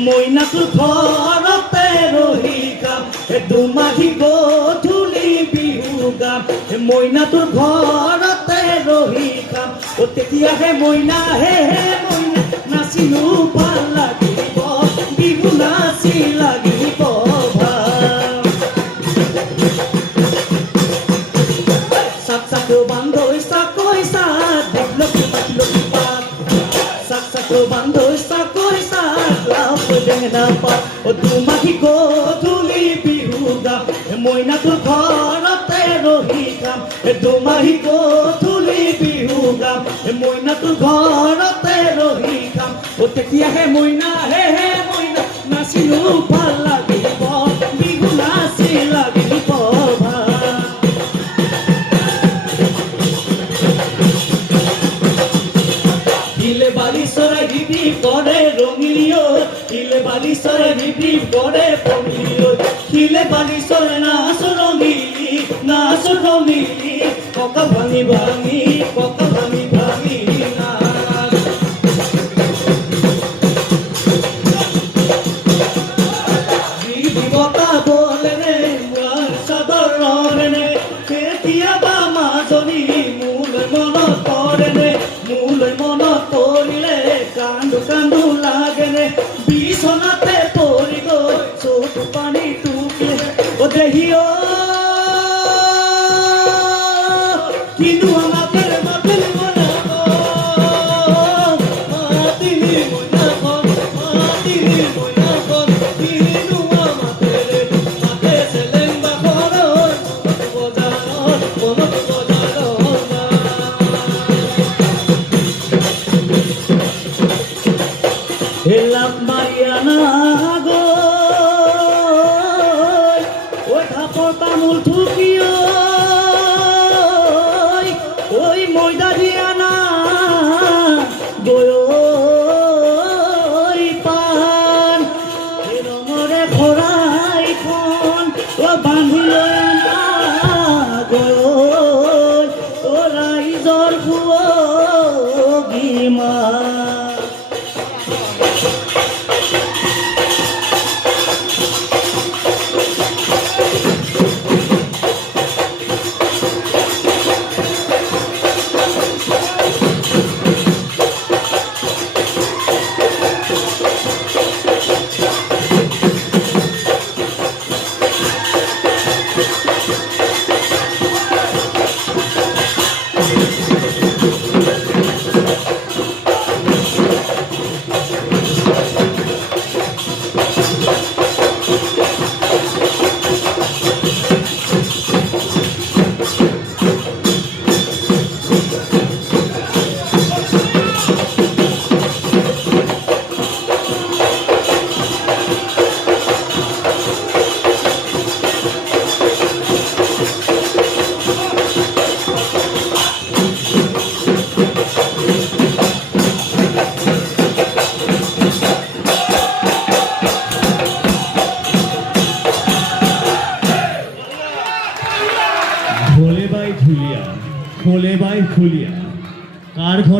মইনা তোৰ ঘৰতে ৰহি খাম দুমাহী গধূলি বিহু গাম মইনা তোৰ ঘৰতে ৰহি খাম তেতিয়াহে মইনা হে মইনা নাচিলো ভাল লাগিব বিহু নাচি লাগিব বান্ধৈ চাকৈ চাত দিলকি মাতিলকি পাত চাক বান্ধৈ চাকৈ চাত লাভ বেঙেনা পাত দুমাহী গধূলি বিহু গাম মইনা তোৰ ঘৰতে ৰহি খাম দুমাহী গধূলি বিহু গাম মইনা তোৰ ঘৰতে ৰহি খাম তেতিয়াহে মইনা হে মইনা নাচিলো ভাল লাগিব বিহু নাচি লাগিব বালি চৰাই বিবি কৰে ৰঙিলিও শিলে বালি চৰাই বিবি কৰে পঙিলিও শিলে বালি চৰাই নাচ ৰঙিলি ককা ভাঙি ভাঙি নাচ বিবি বতা বলে নে চাদৰ নে কেতিয়াবা মাজনী মোলৈ মনত পৰে নে মোলৈ মনত পৰিলে কান্দু লাগে নে বিছনাতে পৰি গৈ চকু পানী টুকিলে দেহিও কিন্তু আমাকে মাতিলি মইনাখন কিন্তু আমাকে মাতে চেলেং বাখৰৰ মনত লাভ মাৰিয়ানা গৈ ঐ থাপৰ তামোল থুকিও ঐ ময়দা দিয়ানা গৈ পান ৰঙৰে খৰাইখন বান্ধি লৈ আনা গৈ ৰাইজৰ ভুৱগীমা খোলে বাই খুলিয়া কাৰ ঘৰ